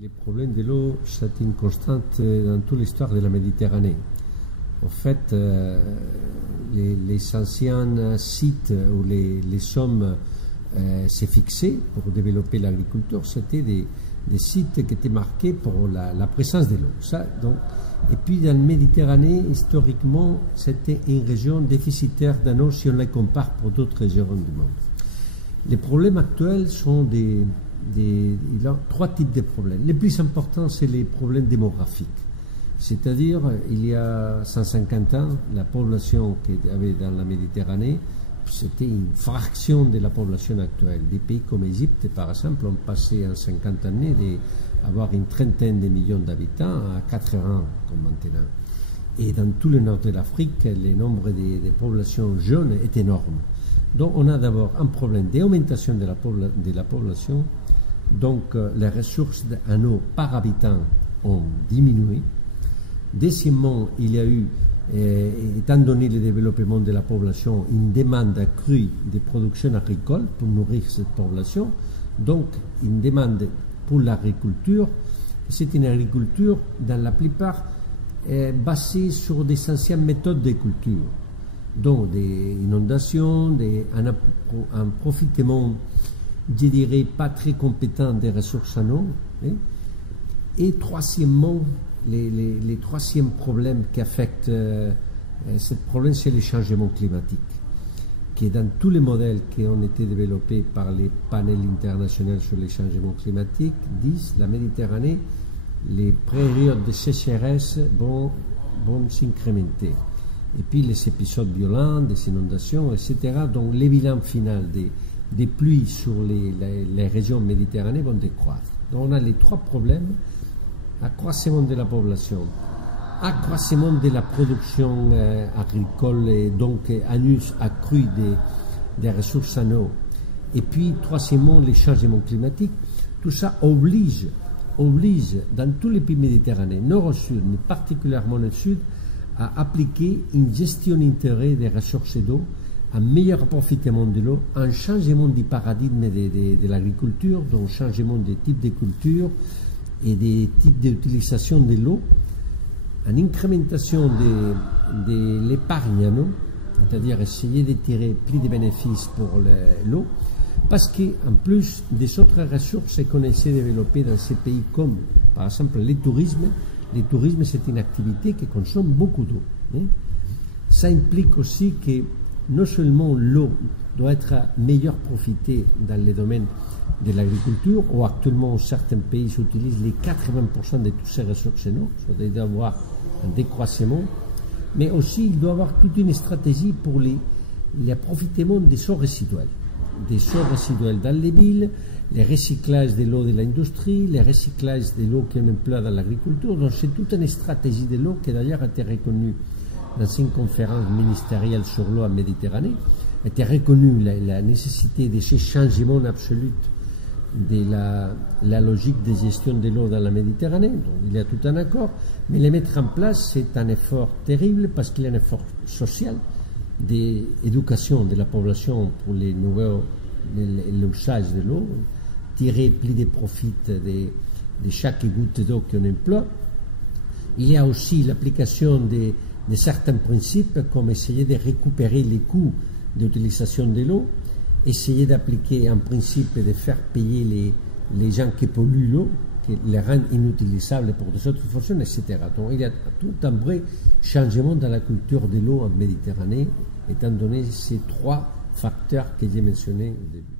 Les problèmes de l'eau, c'est une constante dans toute l'histoire de la Méditerranée. En fait, les anciens sites où les hommes s'est fixés pour développer l'agriculture, c'était des sites qui étaient marqués pour la présence de l'eau. Et puis dans la Méditerranée, historiquement, c'était une région déficitaire d'en eau si on la compare pour d'autres régions du monde. Les problèmes actuels sont il y a trois types de problèmes. Les plus importants, c'est les problèmes démographiques. C'est-à-dire, il y a 150 ans, la population qu'il y avait dans la Méditerranée, c'était une fraction de la population actuelle. Des pays comme l'Égypte, par exemple, ont passé en 50 années d'avoir une trentaine de millions d'habitants à 80 comme maintenant. Et dans tout le nord de l'Afrique, le nombre de populations jeunes est énorme. Donc on a d'abord un problème d'augmentation de la population. Donc les ressources en eau par habitant ont diminué. Deuxièmement, il y a eu, étant donné le développement de la population, une demande accrue de production agricole pour nourrir cette population. Donc une demande pour l'agriculture. C'est une agriculture, dans la plupart, basée sur des anciennes méthodes de culture. Donc des inondations, un profitement, je dirais, pas très compétent des ressources en eau. Et troisièmement, les troisièmes problèmes qui affectent ce problème, c'est le changement climatique, qui dans tous les modèles qui ont été développés par les panels internationaux sur les changements climatiques disent la Méditerranée, les périodes de sécheresse vont s'incrémenter. Et puis les épisodes violents, des inondations, etc. Donc les bilans finaux des pluies sur les régions méditerranéennes vont décroître. Donc on a les trois problèmes: accroissement de la population, accroissement de la production agricole et donc un use accru des ressources en eau, et puis troisièmement les changements climatiques. Tout ça oblige dans tous les pays méditerranéens, nord au sud, mais particulièrement au sud, à appliquer une gestion intégrée des ressources d'eau, un meilleur profitement de l'eau, un changement du paradigme de l'agriculture, donc changement des types de culture et des types d'utilisation de l'eau, une incrémentation de l'épargne en eau, c'est-à-dire essayer de tirer plus de bénéfices pour l'eau, parce qu'en plus des autres ressources qu'on essaie de développer dans ces pays, comme par exemple le tourisme, c'est une activité qui consomme beaucoup d'eau. Ça implique aussi que non seulement l'eau doit être meilleure profitée dans le domaine de l'agriculture, où actuellement certains pays utilisent les 80% de toutes ces ressources en eau, c'est-à-dire d'avoir un décroissement, mais aussi il doit y avoir toute une stratégie pour le profitement des eaux résiduelles. Des eaux résiduelles dans les villes, le recyclage de l'eau de l'industrie, le recyclage de l'eau qu'on emploie dans l'agriculture. Donc c'est toute une stratégie de l'eau qui d'ailleurs a été reconnue dans une conférence ministérielle sur l'eau en Méditerranée, a été reconnue la nécessité de ce changement absolu de la logique de gestion de l'eau dans la Méditerranée. Donc il y a tout un accord, mais les mettre en place, c'est un effort terrible parce qu'il y a un effort social d'éducation de la population pour l'usage de l'eau, tirer plus de profit de chaque goutte d'eau qu'on emploie. Il y a aussi l'application de certains principes, comme essayer de récupérer les coûts d'utilisation de l'eau, essayer d'appliquer un principe de faire payer les gens qui polluent l'eau, qui les rendent inutilisables pour des autres fonctions, etc. Donc il y a tout un vrai changement dans la culture de l'eau en Méditerranée, étant donné ces trois facteurs que j'ai mentionnés au début.